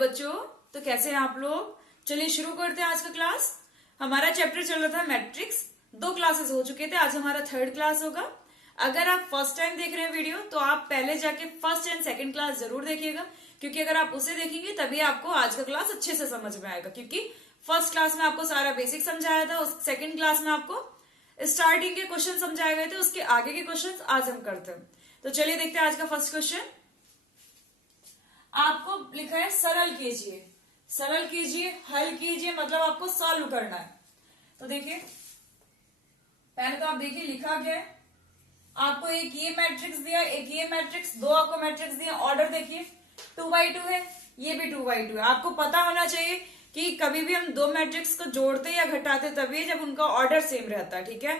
बच्चों, तो कैसे हैं आप लोग। चलिए शुरू करते हैं आज का क्लास। हमारा चैप्टर चल रहा था मैट्रिक्स। 2 क्लासेस हो चुके थे, आज हमारा 3rd क्लास होगा। अगर आप फर्स्ट टाइम देख रहे हैं वीडियो तो आप पहले जाके फर्स्ट एंड सेकंड क्लास जरूर देखिएगा, क्योंकि अगर आप उसे देखेंगे तभी आपको आज का क्लास अच्छे से समझ में आएगा। क्योंकि फर्स्ट क्लास में आपको सारा बेसिक समझाया था, उस सेकंड क्लास में आपको स्टार्टिंग के क्वेश्चन समझाए गए थे, उसके आगे के क्वेश्चन आज हम करते हैं। तो चलिए देखते हैं आज का फर्स्ट क्वेश्चन। आपको लिखा है सरल कीजिए, सरल कीजिए, हल कीजिए, मतलब आपको सॉल्व करना है। तो देखिए पहले तो आप देखिए लिखा क्या है। आपको एक ये मैट्रिक्स दिया, एक ये मैट्रिक्स, 2 आपको मैट्रिक्स दिया। ऑर्डर देखिए 2x2 है, ये भी 2x2 है। आपको पता होना चाहिए कि कभी भी हम 2 मैट्रिक्स को जोड़ते या घटाते तभी जब उनका ऑर्डर सेम रहता है, ठीक है।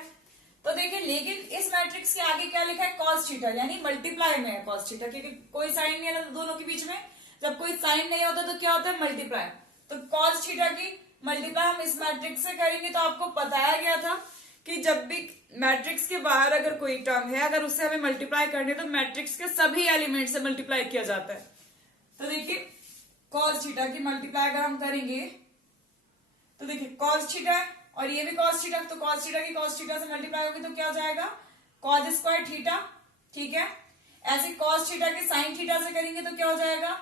तो देखिए लेकिन इस मैट्रिक्स के आगे क्या लिखा है, कॉस थीटा, यानी मल्टीप्लाई में है कॉस थीटा, क्योंकि कोई साइन नहीं है ना दोनों के बीच में। जब कोई साइन नहीं होता तो क्या होता है, मल्टीप्लाई। तो कॉस थीटा की मल्टीप्लाई हम इस मैट्रिक्स से करेंगे। तो आपको बताया गया था कि जब भी मैट्रिक्स के बाहर अगर कोई टर्म है, अगर उससे हमें मल्टीप्लाई करनी है तो मैट्रिक्स के सभी एलिमेंट से मल्टीप्लाई किया जाता है। तो देखिए कॉस थीटा की मल्टीप्लाई अगर हम करेंगे तो देखिए कॉस थीटा और ये भी कॉस थीटा, तो कॉस थीटा की कॉस थीटा से मल्टीप्लाई होगी तो क्या हो जाएगा, कॉस स्क्वायर थीटा, ठीक है। ऐसे कॉस थीटा के साइन थीटा से करेंगे तो क्या हो जाएगा,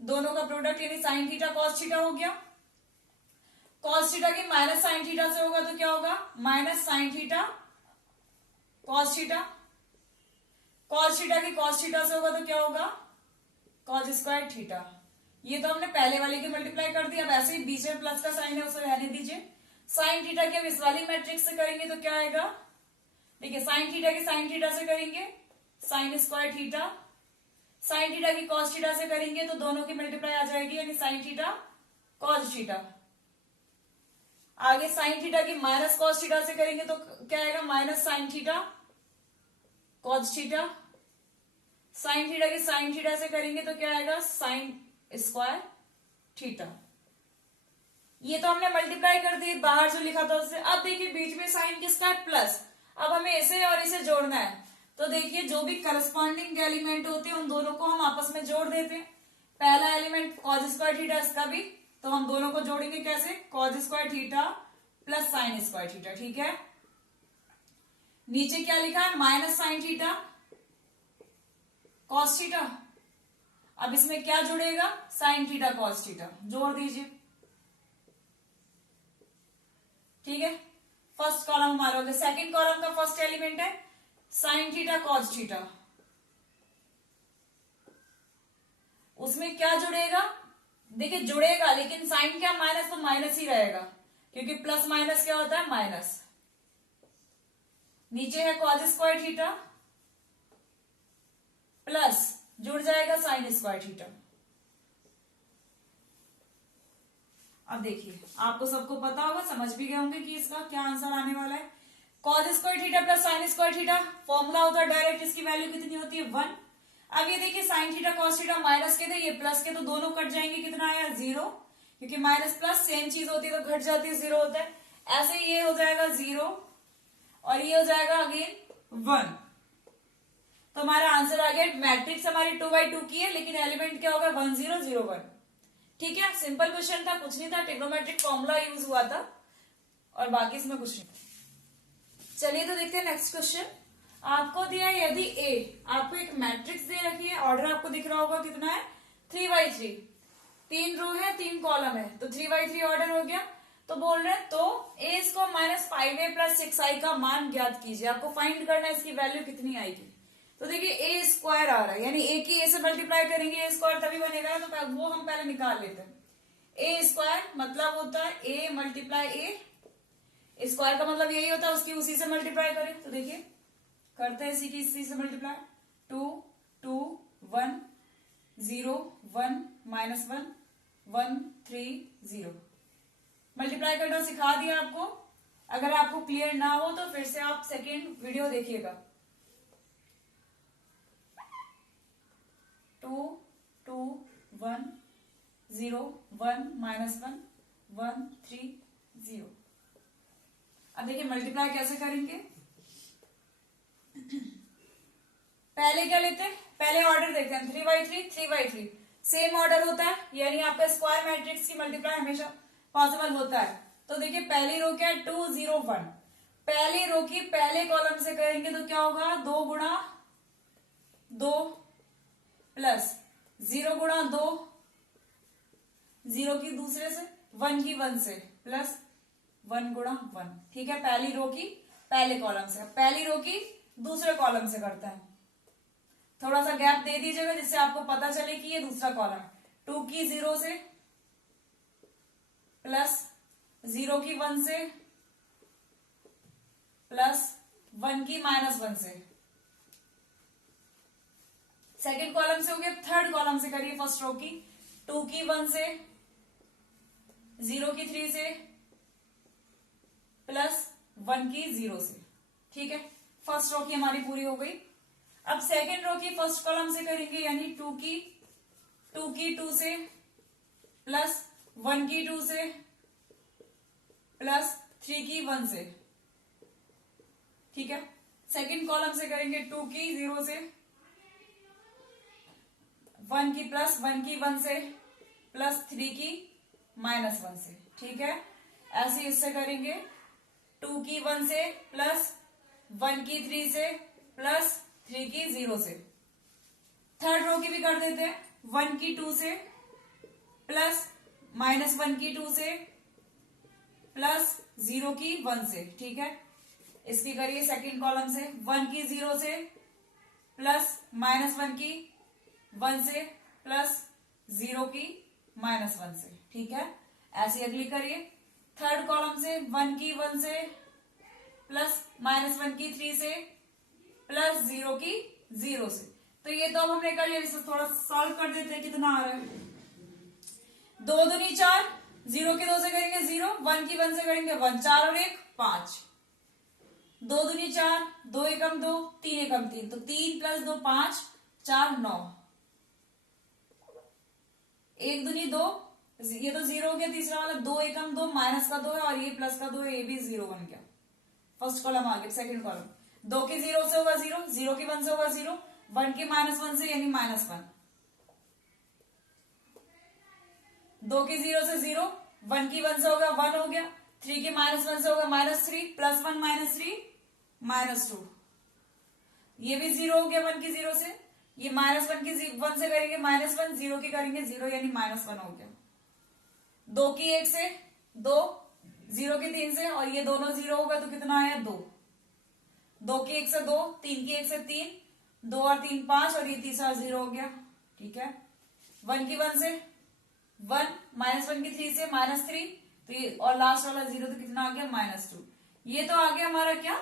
दोनों का प्रोडक्ट यानी साइन थीटा कॉस थीटा हो गया। कॉस थीटा की माइनस साइन थीटा से होगा तो क्या होगा, minus sine theta cos theta. Cos theta की कॉस थीटा से होगा तो क्या होगा, कॉस स्क्वायर थीटा। ये तो हमने पहले वाले की मल्टीप्लाई कर दिया। अब ऐसे ही बीच में प्लस का साइन है उसे रहने दीजिए। साइन थीटा की अब इस वाली मैट्रिक्स से करेंगे तो क्या आएगा, देखिए साइन थीटा की साइन थीटा से करेंगे sine square theta, sine theta की कॉस थीटा से करेंगे तो दोनों की मल्टीप्लाई आ जाएगी, यानी साइन थीटा कॉस थीटा। आगे साइन थीटा की माइनस कॉस थीटा से करेंगे तो क्या आएगा, minus sine theta cos theta. Sine theta की साइन थीटा से करेंगे तो क्या आएगा, साइन स्क्वायर थीटा। ये तो हमने मल्टीप्लाई कर दी बाहर जो लिखा था उससे। अब देखिए बीच में साइन किसका है, प्लस। अब हमें इसे और इसे जोड़ना है। तो देखिए जो भी करस्पॉन्डिंग एलिमेंट होते हैं उन दोनों को हम आपस में जोड़ देते हैं। पहला एलिमेंट कॉस स्क्वायर थीटा, इसका भी तो हम दोनों को जोड़ेंगे कैसे, cos square theta plus sine square theta, ठीक है। नीचे क्या लिखा है, minus sine theta cos theta. अब इसमें क्या जुड़ेगा, साइन थीटा कॉस थीटा, जोड़ दीजिए, ठीक है। फर्स्ट कॉलम हमारा हो गया। सेकंड कॉलम का फर्स्ट एलिमेंट है साइन थीटा कॉस थीटा। उसमें क्या जुड़ेगा, देखिए जुड़ेगा लेकिन साइन क्या माइनस, तो माइनस ही रहेगा, क्योंकि प्लस माइनस क्या होता है, माइनस। नीचे है कॉस स्क्वायर थीटा प्लस जुड़ जाएगा साइन स्क्वायर थीटा। अब देखिए आपको सबको पता होगा, समझ भी गए होंगे कि इसका क्या आंसर आने वाला है। Cos square theta plus sine square theta, formula होता है डायरेक्ट, इसकी वैल्यू कितनी होती है, 1। अब ये देखिए sine theta cos theta minus के थे, ये प्लस के, तो दोनों कट जाएंगे, कितना आया, 0, क्योंकि माइनस प्लस सेम चीज होती है तो घट जाती है, 0 होता है। ऐसे ये हो जाएगा 0 और ये हो जाएगा अगेन 1। तो हमारा आंसर आ गया, मैट्रिक्स हमारी 2x2 की है लेकिन एलिमेंट क्या होगा, 1 0 0 1, ठीक है। सिंपल क्वेश्चन था, कुछ नहीं था, ट्रिग्नोमेट्रिक फॉर्मूला यूज हुआ था और बाकी इसमें कुछ नहीं था। चलिए तो देखते हैं नेक्स्ट क्वेश्चन। आपको दिया है यदि A, आपको एक मैट्रिक्स दे रखी है, ऑर्डर आपको दिख रहा होगा कितना है, 3x3, 3 रो है 3 कॉलम है, तो 3x3 ऑर्डर हो गया। तो बोल रहे हैं तो A इसको -5a प्लस 6i का मान ज्ञात कीजिए। आपको फाइंड करना है इसकी वैल्यू कितनी आएगी। तो देखिए ए स्क्वायर आ रहा है, यानी ए की ए से मल्टीप्लाई करेंगे, ए स्क्वायर तभी बनेगा, तो वो हम पहले निकाल लेते हैं। ए स्क्वायर मतलब होता है ए मल्टीप्लाई ए, स्क्वायर का मतलब यही होता है उसकी उसी से मल्टीप्लाई करें। तो देखिए करते हैं इसी की इसी से मल्टीप्लाई, 2 2 1 0 1 -1 1 3 0। मल्टीप्लाई करना सिखा दिया आपको। अगर आपको क्लियर ना हो तो फिर से आप सेकेंड वीडियो देखिएगा। 2 2 1 0 1 -1 1 3 0। अब देखिए मल्टीप्लाई कैसे करेंगे। पहले क्या लेते हैं, पहले ऑर्डर देखते हैं, 3x3 3x3, सेम ऑर्डर होता है, यानी आपका स्क्वायर मैट्रिक्स की मल्टीप्लाई हमेशा पॉसिबल होता है। तो देखिए पहली रो क्या है 2 0 1, पहली रो की पहले कॉलम से करेंगे तो क्या होगा 2 गुणा 2 प्लस 0 गुणा 2, 0 की दूसरे से 1 की 1 से प्लस 1 गुणा 1। ठीक है, पहली रो की पहले कॉलम से, पहली रो की दूसरे कॉलम से करता है। थोड़ा सा गैप दे दीजिएगा जिससे आपको पता चले कि ये दूसरा कॉलम। 2 की 0 से प्लस 0 की 1 से प्लस 1 की -1 से। सेकंड कॉलम से हो गया, थर्ड कॉलम से करिए फर्स्ट रो की। 2 की 1 से, 0 की 3 से प्लस 1 की 0 से। ठीक है, फर्स्ट रो की हमारी पूरी हो गई। अब सेकंड रो की फर्स्ट कॉलम से करेंगे, यानी 2 की 2 से प्लस 1 की 2 से प्लस 3 की 1 से। ठीक है, सेकंड कॉलम से करेंगे 2 की 0 से, 1 की प्लस 1 की 1 से प्लस 3 की -1 से। ठीक है, ऐसे इससे करेंगे 2 की 1 से प्लस 1 की 3 से प्लस 3 की 0 से। थर्ड रो की भी कर देते हैं, 1 की 2 से प्लस -1 की 2 से प्लस 0 की 1 से। ठीक है, इसकी करिए सेकंड कॉलम से, 1 की 0 से प्लस -1 की 1 से प्लस 0 की -1 से। ठीक है, ऐसी अगली करिए। थर्ड कॉलम से 1 की 1 से प्लस -1 की 3 से प्लस 0 की 0 से। तो ये तो अब हमने कर लिया, इसे थोड़ा सॉल्व कर देते हैं कितना आ रहा है। 2 दूनी 4, 0 की 2 से करेंगे 0, 1 की 1 से करेंगे 1, 4 और 1 5। 2 दूनी 4, 2 एकम 2, 3 एकम 3, तो 3 प्लस 2 5, 4 9। 1 दूनी 2, ये तो 0 हो गया तीसरा वाला, 2 एकम 2, माइनस का 2 है और ये प्लस का 2 है, ये भी 0 बन गया। फर्स्ट कॉलम आ गया, सेकंड कॉलम 2 की 0 से होगा 0, 0 की 1 से होगा 0, 1 की -1 से यानी -1, 2 की 0 से 0, 1 की 1 से होगा 1 हो गया, 3 की -1 से होगा -3, प्लस 1 -3 -2, ये भी 0 हो गया 1 की 0 से, ये -1 की 1 से करेंगे -1, 0 की करेंगे 0 यानी -1 हो गया। 2 की 1 से 2, 0 की 3 से, और ये दोनों 0 होगा तो कितना आया 2। 2 की 1 से 2, 3 की 1 से 3, 2 और 3 5, और ये तीसरा 0 हो गया। ठीक है, 1 की 1 से 1, -1 की 3 से -3, तो ये और लास्ट वाला 0 तो कितना आ गया -2। ये तो आ गया हमारा क्या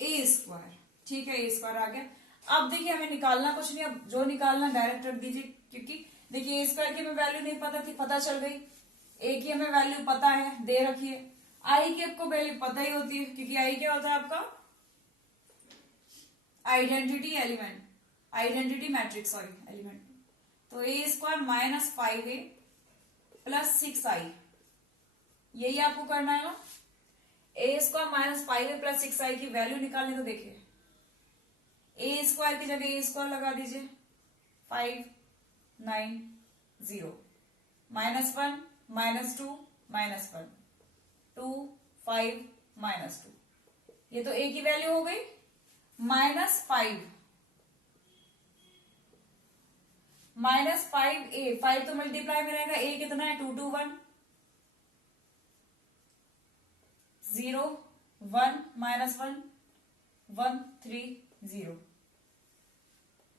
a स्क्वायर। ठीक है, a स्क्वायर आ गया। अब देखिए हमें निकालना कुछ नहीं, अब जो निकालना डायरेक्ट रख दीजिए, क्योंकि देखिए a स्क्वायर की हमें वैल्यू नहीं पता थी, पता चल गई। a की हमें वैल्यू पता है, दे रखिए। i की आपको वैल्यू पता ही होती है, क्योंकि i क्या होता है आपका identity element, identity matrix, sorry element. तो a square -5a plus 6i, यही आपको करना है ना। a square -5a plus 6i की वैल्यू निकालनी, तो देखिए a स्क्वायर की जगह a स्क्वायर लगा दीजिए, 5 9 0, -1 -2 -1 2 5 -2, ये तो a की वैल्यू हो गई। -5 -5a, 5 तो मल्टीप्लाई में रहेगा, a कितना है 2 2 1 0 1 -1 1 3 0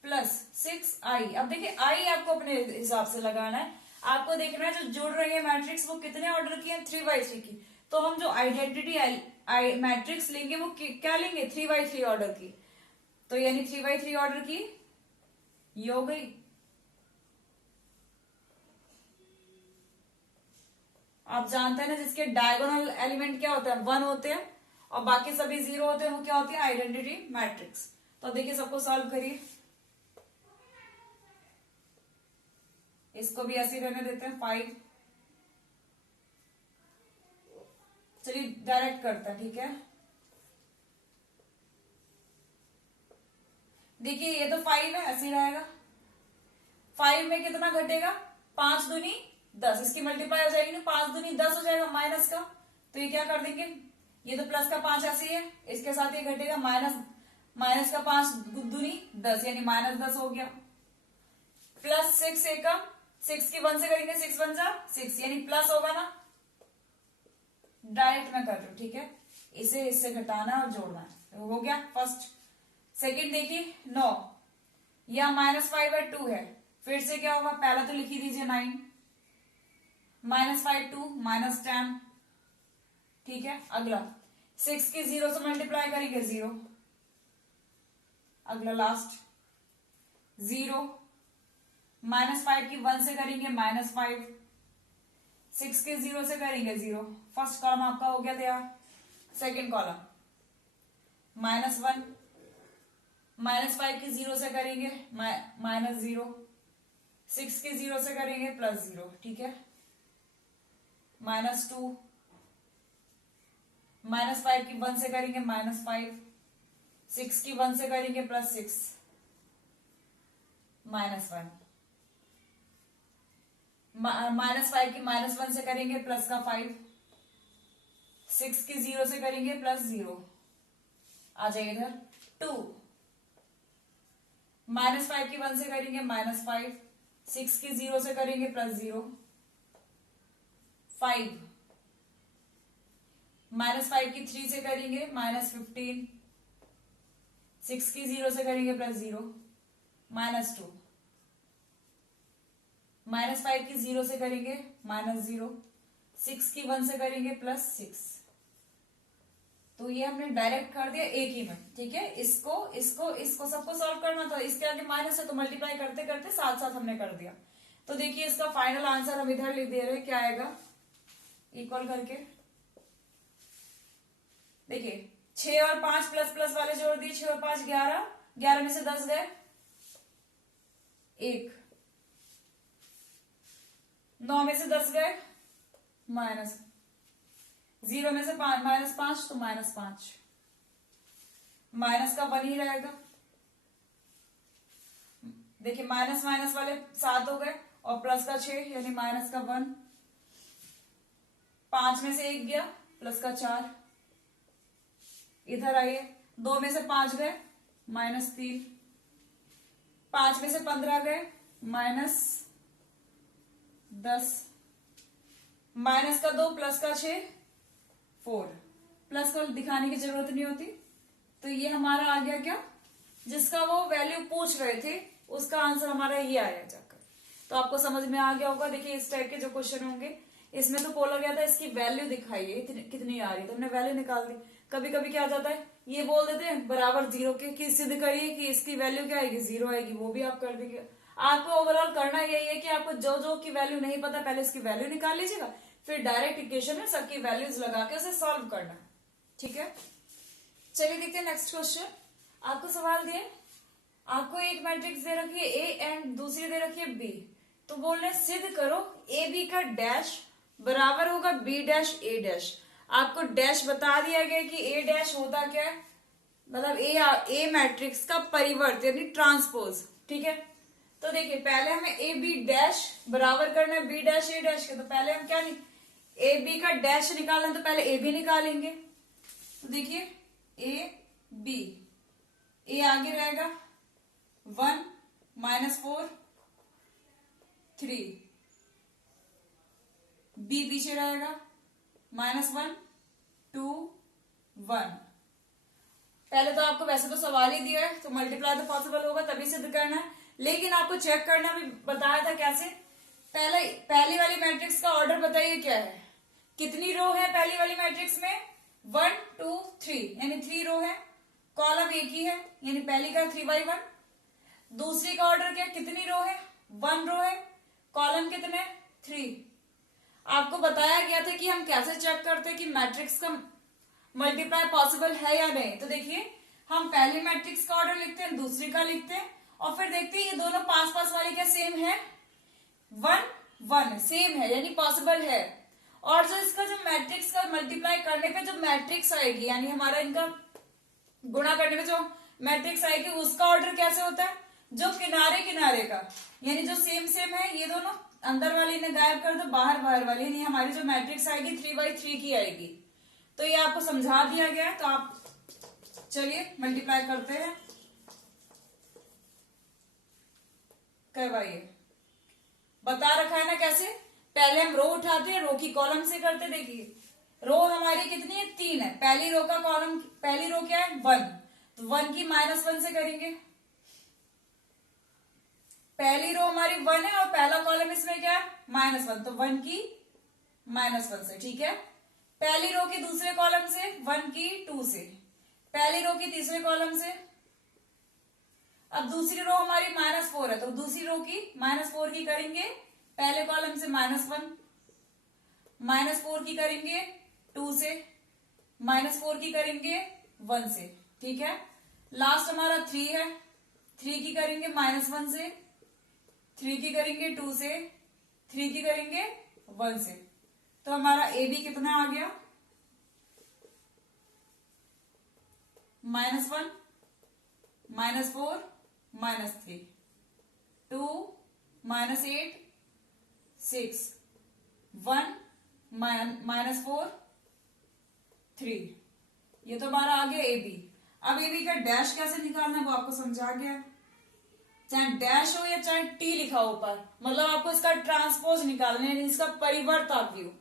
प्लस 6i। अब देखिए i आपको अपने हिसाब से लगाना है, आपको देखना है जो जुड़ रही है मैट्रिक्स वो कितने ऑर्डर की है 3x3 की। तो हम जो आइडेंटिटी मैट्रिक्स लेंगे वो क्या लेंगे 3x3 ऑर्डर की, तो यानी 3x3 ऑर्डर की ये हो गई। आप जानते हैं ना जिसके डायगोनल एलिमेंट क्या होता है 1 होते हैं और बाकी सभी 0 होते हैं, वो क्या होती है आइडेंटिटी मैट्रिक्स। तो देखिए सबको सॉल्व करिए, इसको भी ऐसे रहने देते हैं 5। चलिए डायरेक्ट करते हैं, ठीक है। देखिए ये तो 5 है, ऐसे ही रहेगा। 5 में कितना घटेगा 5 दूनी 10, इसकी मल्टीप्लाई हो जाएगी ना, 5 दूनी 10 हो जाएगा माइनस का, तो ये क्या कर देंगे, ये तो प्लस का 5 ऐसे ही है, इसके साथ ये घटेगा माइनस का 5 दूनी 10 यानी -10 हो गया, प्लस 6 एकम 6 की 1 से करेंगे 6 1 जा 6 यानी प्लस होगा ना, डायरेक्ट मैं कर रही हूं, ठीक है, इसे इससे घटाना और जोड़ना है, हो गया फर्स्ट। सेकंड देखिए 9 या -5 है 2 है, फिर से क्या होगा, पहला तो लिख ही दीजिए 9 -5 2 -10, ठीक है। अगला 6 की 0 से मल्टीप्लाई करेंगे 0, अगला लास्ट 0 -5 की 1 से करेंगे -5, 6 के 0 से करेंगे 0, फर्स्ट कॉलम आपका हो गया तैयार। सेकंड कॉलम -1 -5 की 0 से करेंगे -0, 6 की 0 से करेंगे +0, ठीक है। -2 -5 की 1 से करेंगे -5, 6 की 1 से करेंगे +6, -1 -5 की -1 से करेंगे प्लस का 5, 6 की 0 से करेंगे +0, आ जाइए इधर 2 -5 की 1 से करेंगे -5, 6 की 0 से करेंगे +0, 5 -5 की 3 से करेंगे -15, 6 की 0 से करेंगे +0, -2 -5 की 0 से करेंगे -0, 6 की 1 से करेंगे +6, तो ये हमने डायरेक्ट कर दिया एक ही में, ठीक है। इसको सबको सॉल्व करना था, इसके आगे माइनस है तो मल्टीप्लाई करते करते साथ साथ हमने कर दिया। तो देखिए इसका फाइनल आंसर हम इधर लिख दे रहे हैं, क्या आएगा, इक्वल करके देखिए 6 और 5 प्लस प्लस वाले जोड़ दिए, 6 और 5 11, 11 में से 10 गए 1, 9 में से 10 गए माइनस, 0 में से -5 तो -5, माइनस का 1 ही रहेगा। देखिए माइनस माइनस वाले 7 हो गए और प्लस का 6 यानी माइनस का 1, 5 में से 1 गया प्लस का 4, इधर आइए 2 में से 5 गए -3, 5 में से 15 गए -10, माइनस का 2 प्लस का 6 4, प्लस को दिखाने की जरूरत नहीं होती। तो ये हमारा आ गया क्या, जिसका वो वैल्यू पूछ रहे थे उसका आंसर हमारा ये आया जाकर। तो आपको समझ में आ गया होगा। देखिए इस टाइप के जो क्वेश्चन होंगे इसमें तो बोला गया था इसकी वैल्यू दिखाइए कितनी आ रही, तो हमने वैल्यू निकाल दी। कभी कभी क्या जाता है ये बोल देते हैं बराबर 0 के कि सिद्ध करिए कि इसकी वैल्यू क्या आएगी 0 आएगी, वो भी आप कर दीजिए। आपको ओवरऑल करना यही है कि आपको जो जो की वैल्यू नहीं पता पहले इसकी वैल्यू निकाल लीजिएगा, फिर डायरेक्ट इक्वेशन में सबकी वैल्यूज लगा के उसे सॉल्व करना, ठीक है। चलिए देखते हैं नेक्स्ट क्वेश्चन। आपको सवाल दिए, आपको एक मैट्रिक्स दे रखी है ए एंड दूसरी दे रखी है बी, तो बोल रहे सिद्ध करो ए बी का डैश बराबर होगा बी डैश ए डैश। आपको डैश बता दिया गया कि ए डैश होता क्या है, मतलब ए मैट्रिक्स का परिवर्त यानी ट्रांसपोज, ठीक है। तो देखिए पहले हमें ए बी डैश बराबर करना है बी डैश ए डैश के, तो पहले हम क्या ए बी का डैश निकालना है तो पहले ए बी निकालेंगे। तो देखिए ए बी, ए आगे रहेगा 1 -4 3, बी पीछे रहेगा -1 2 1। पहले तो आपको वैसे तो सवाल ही दिया है तो मल्टीप्लाई तो पॉसिबल होगा तभी सिद्ध करना है, लेकिन आपको चेक करना भी बताया था कैसे। पहली वाली मैट्रिक्स का ऑर्डर बताइए क्या है, कितनी रो है पहली वाली मैट्रिक्स में 1 2 3 यानी 3 रो है, कॉलम एक ही है यानी पहली का 3/1। दूसरी का ऑर्डर क्या, कितनी रो है 1 रो है, कॉलम कितने 3। आपको बताया गया था कि हम कैसे चेक करते हैं कि मैट्रिक्स का मल्टीप्लाई पॉसिबल है या नहीं। तो देखिए हम पहली मैट्रिक्स का ऑर्डर लिखते हैं, दूसरी का लिखते हैं और फिर देखते हैं ये दोनों पास पास वाली क्या सेम है, 1 1 सेम है यानी पॉसिबल है। और जो इसका जो मैट्रिक्स का मल्टीप्लाई करने पे जो मैट्रिक्स आएगी यानी हमारा इनका गुणा करने पे जो मैट्रिक्स आएगी उसका ऑर्डर कैसे होता है, जो किनारे किनारे का यानी जो सेम सेम है ये दोनों अंदर वाली ने गायब कर दो, बाहर वाली नहीं, हमारी जो मैट्रिक्स आएगी 3/3 की आएगी। तो ये आपको समझा दिया गया है, तो आप चलिए मल्टीप्लाई करते हैं, करवाइए। बता रखा है ना कैसे, पहले हम रो उठाते हैं, रो की कॉलम से करते। देखिए रो हमारी कितनी है, 3 है, पहली रो का कॉलम, पहली रो क्या है 1, तो 1 की -1 से करेंगे। पहली रो हमारी 1 है और पहला कॉलम इसमें क्या है -1, तो 1 की -1 से, ठीक है। पहली रो के दूसरे कॉलम से 1 की 2 से, पहली रो की तीसरे कॉलम से। अब दूसरी रो हमारी -4 है, तो दूसरी रो की -4 की करेंगे पहले कॉलम से -1, -4 की करेंगे 2 से, -4 की करेंगे 1 से, ठीक है। लास्ट हमारा 3 है, 3 की करेंगे -1 से, 3 की करेंगे 2 से, 3 की करेंगे 1 से। तो हमारा ए बी कितना आ गया, -1, -4, -3, 2, -8, 6, 1, -4, 3। ये तो हमारा आ गया ए बी। अब ए बी का डैश कैसे निकालना है वो आपको समझा गया, चाहे डैश हो या चाहे टी लिखा हो ऊपर, मतलब आपको इसका ट्रांसपोज निकालना है, इसका परिवर्त आव्यूह।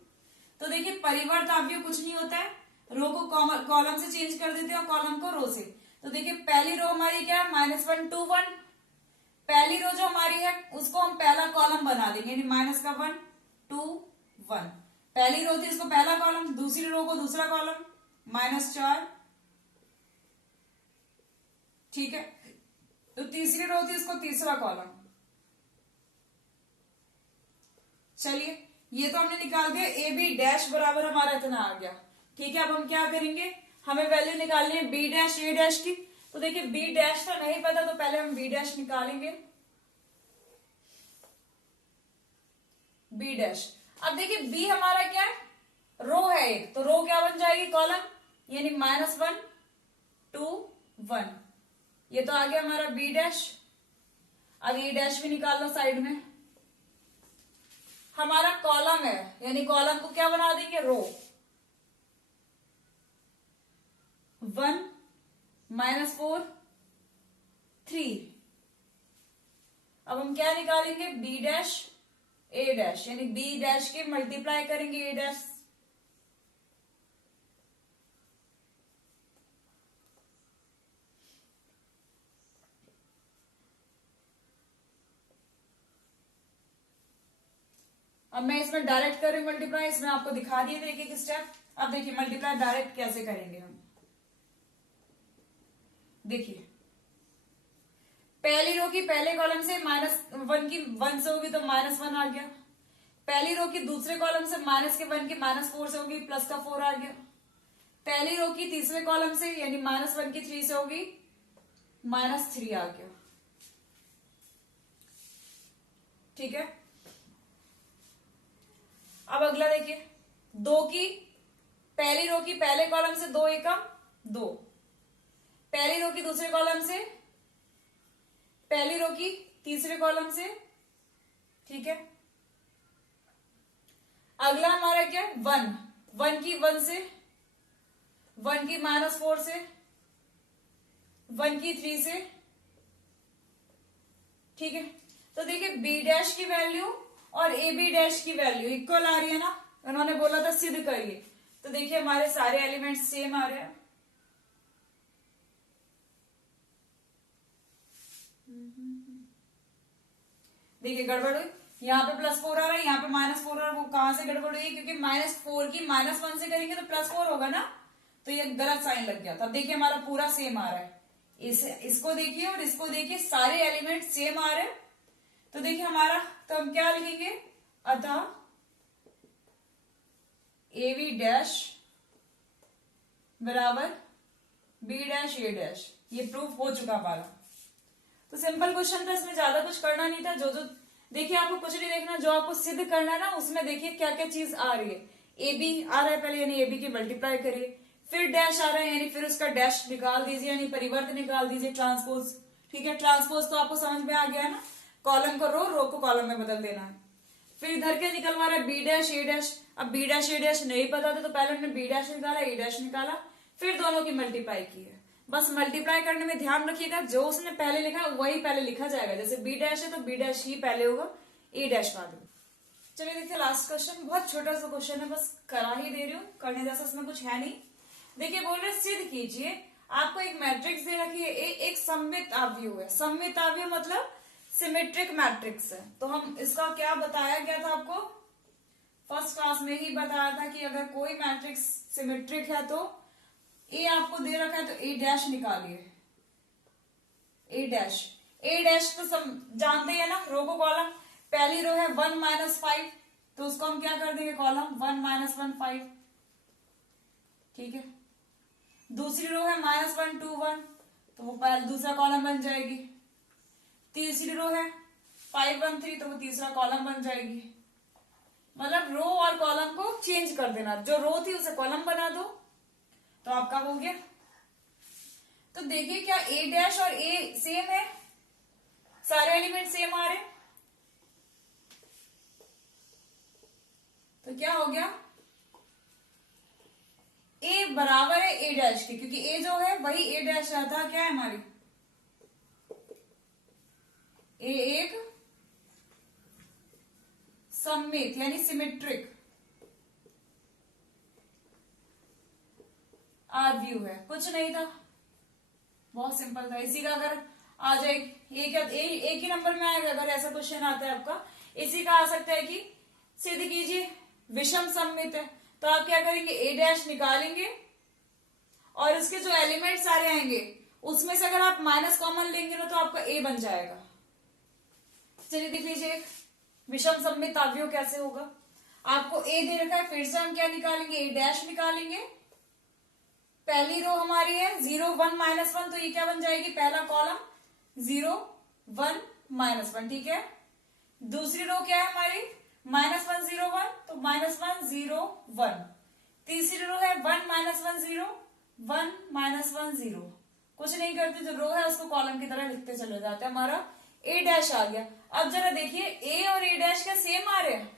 तो देखिए परिवर्त आव्यूह कुछ नहीं होता है, रो को कॉलम से चेंज कर देते हैं और कॉलम को रो से। तो देखिए पहली रो हमारी क्या है -1 2 1, पहली रो जो हमारी है उसको हम पहला कॉलम बना देंगे, यानी -1 2 1, पहली रो थी इसको पहला कॉलम, दूसरी रो को दूसरा कॉलम -4, ठीक है। तो तीसरी रो थी इसको तीसरा कॉलम। चलिए ये तो हमने निकाल दिया, ए बी डैश बराबर हमारा इतना आ गया, ठीक है। अब हम क्या करेंगे, हमें वैल्यू निकालनी है बी डैश ए डैश की। तो देखिए बी डैश का नहीं पता, तो पहले हम बी डैश निकालेंगे, बी डैश। अब देखिए बी हमारा क्या है, रो है एक, तो रो क्या बन जाएगी कॉलम, यानी -1 2 1, ये तो आ गया हमारा बी डैश। अब ए डैश भी निकाल लो साइड में, हमारा कॉलम है, यानी कॉलम को क्या बना देंगे रो, 1 -4 3। अब हम क्या निकालेंगे बी डैश ए डैश, यानी बी डैश के मल्टीप्लाई करेंगे ए डैश। अब मैं इसमें डायरेक्ट कर रही हूं मल्टीप्लाई, इसमें आपको दिखा दिए थे एक स्टेप। अब देखिए मल्टीप्लाई डायरेक्ट कैसे करेंगे हम, देखिए पहली रो की पहले कॉलम से -1 की 1 से होगी तो -1 आ गया, पहली रो की दूसरे कॉलम से -1 की -4 से होगी प्लस का 4 आ गया, पहली रो की तीसरे कॉलम से यानी -1 की 3 से होगी -3 आ गया, ठीक है। अब अगला देखिए 2 की पहली रो की पहले कॉलम से 2 एकम 2, पहली रो की दूसरे कॉलम से, पहली रो की तीसरे कॉलम से, ठीक है। अगला हमारा क्या 1 की 1 से, 1 की -4 से, 1 की 3 से, ठीक है। तो देखिए बी डैश की वैल्यू और ए बी डैश की वैल्यू इक्वल आ रही है ना, उन्होंने बोला था सिद्ध करिए। तो देखिए हमारे सारे एलिमेंट्स सेम आ रहे हैं, देखिए गड़बड़ हुई, यहाँ पे +4 आ रहा है, यहाँ पे -4 आ रहा है, वो कहां से गड़बड़ हुई, क्योंकि -4 की -1 से करेंगे तो +4 होगा ना, तो ये गलत साइन लग गया था। अब देखिए हमारा पूरा सेम आ रहा है, इसको देखिए और इसको देखिए, सारे एलिमेंट सेम आ रहे हैं। तो देखिए हमारा, तो हम क्या लिखेंगे, अतः ए बी डैश बराबर बी डैश ए डैश, ये प्रूफ हो चुका हमारा। तो सिंपल क्वेश्चन था, इसमें ज्यादा कुछ करना नहीं था। जो देखिए आपको कुछ नहीं देखना, जो आपको सिद्ध करना है ना उसमें देखिए क्या क्या चीज आ रही है। ए बी आ रहा है पहले, यानी ए बी की मल्टीप्लाई करिए, फिर डैश आ रहा है यानी फिर उसका डैश निकाल दीजिए, यानी परिवर्त निकाल दीजिए, ट्रांसपोज, ठीक है। ट्रांसपोज तो आपको समझ में आ गया है ना, कॉलम को रो को कॉलम में बदल देना है। फिर इधर क्या निकलवा रहा है, बी डैश ए डैश। अब बी डैश ए डैश नहीं पता था तो पहले हमने बी डैश निकाला, ए डैश निकाला, फिर दोनों की मल्टीप्लाई की है। बस मल्टीप्लाई करने में ध्यान रखिएगा, जो उसने पहले लिखा वही पहले लिखा जाएगा। जैसे बी डैश है तो बी डैश ही पहले होगा, ए डैश बाद में। चलिए देखिए लास्ट क्वेश्चन, बहुत छोटा सा क्वेश्चन है, बस करा ही दे रही हूँ, करने जैसा इसमें कुछ है नहीं। देखिए बोल रहे सिद्ध कीजिए, आपको एक मैट्रिक्स दे रखी है, एक सममित अवयव है। सममित अवयव मतलब सिमेट्रिक मैट्रिक्स है। तो हम इसका क्या बताया गया था आपको, फर्स्ट क्लास में ही बताया था कि अगर कोई मैट्रिक्स सिमेट्रिक है तो ए आपको दे रखा है तो ए डैश निकालिए, ए डैश। ए डैश तो जानते हैं ना, रो को कॉलम, पहली रो है 1 - 5 तो उसको हम क्या कर देंगे, कॉलम 1 - 1 5, ठीक है। दूसरी रो है -1 2 1 तो वो दूसरा कॉलम बन जाएगी। तीसरी रो है 5 1 3 तो वो तीसरा कॉलम बन जाएगी। मतलब रो और कॉलम को चेंज कर देना, जो रो थी उसे कॉलम बना दो तो आपका हो गया। तो देखिए क्या ए डैश और ए सेम है, सारे एलिमेंट सेम आ रहे हैं, तो क्या हो गया, ए बराबर है ए डैश के, क्योंकि ए जो है वही ए डैश रहता है। क्या है हमारी, ए एक सममित यानी सिमेट्रिक अवयव है। कुछ नहीं था, बहुत सिंपल था। इसी का अगर आ जाए एक ही नंबर में आएगा, अगर ऐसा क्वेश्चन आता है आपका, इसी का आ सकता है कि सिद्ध कीजिए विषम सममित है, तो आप क्या करेंगे, ए डैश निकालेंगे और उसके जो एलिमेंट सारे आएंगे उसमें से अगर आप माइनस कॉमन लेंगे ना तो आपका ए बन जाएगा। चलिए देख लीजिए विषम सममित अवयव कैसे होगा। आपको ए दे रखा है, फिर से हम क्या निकालेंगे, ए डैश निकालेंगे। पहली रो हमारी है 0 1 -1 तो ये क्या बन जाएगी, पहला कॉलम 0 1 -1, ठीक है। दूसरी रो क्या है हमारी, -1 0 1 तो -1 0 1। तीसरी रो है 1 -1 0 1 -1 0। कुछ नहीं करते, जो रो है उसको कॉलम की तरह लिखते चले जाते हैं। हमारा ए डैश आ गया। अब जरा देखिए ए और ए डैश क्या सेम आ रहे हैं,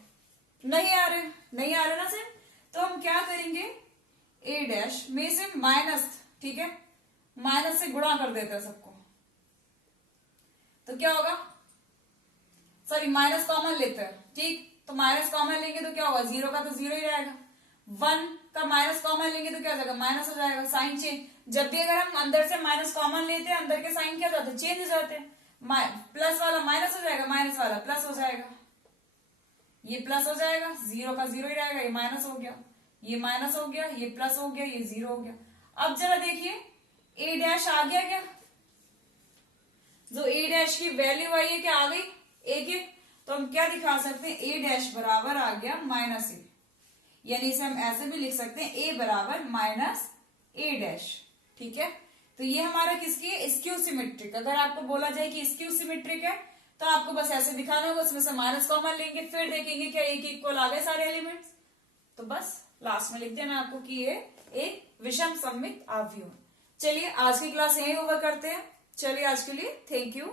नहीं आ रहे, नहीं आ रहे ना सेम, तो हम क्या करेंगे, ए डैश में से माइनस, ठीक है, माइनस से गुणा कर देते हैं सबको, तो क्या होगा, सॉरी माइनस कॉमन लेते हैं, ठीक। तो माइनस कॉमन लेंगे तो क्या होगा, 0 का तो 0 ही रहेगा, 1 का माइनस कॉमन लेंगे तो क्या हो जाएगा, माइनस हो जाएगा। साइन चेंज, जब भी अगर हम अंदर से माइनस कॉमन लेते हैं अंदर के साइन क्या हो जाते हैं, चेंज हो जाते हैं। प्लस वाला माइनस हो जाएगा, माइनस वाला प्लस हो जाएगा, ये प्लस हो जाएगा, 0 का 0 ही रहेगा, ये माइनस हो गया, ये माइनस हो गया, ये प्लस हो गया, ये 0 हो गया। अब जरा देखिए ए डैश आ गया क्या, जो ए डैश की वैल्यू आई है क्या आ गई, ए के, तो हम क्या दिखा सकते हैं, ए डैश बराबर आ गया -a, यानी इसे हम ऐसे भी लिख सकते हैं, ए बराबर -a डैश, ठीक है। तो ये हमारा किसकी है, स्क्यू सिमेट्रिक। अगर आपको बोला जाए कि स्क्यू सिमेट्रिक है तो आपको बस ऐसे दिखाना होगा, उसमें से माइनस कॉमन लेंगे, फिर देखेंगे क्या एक इक्वल आ गए सारे एलिमेंट्स, तो बस लास्ट में लिख देना आपको कि ये एक विषम सममित अवयव। चलिए आज की क्लास यही ओवर करते हैं। चलिए आज के लिए थैंक यू।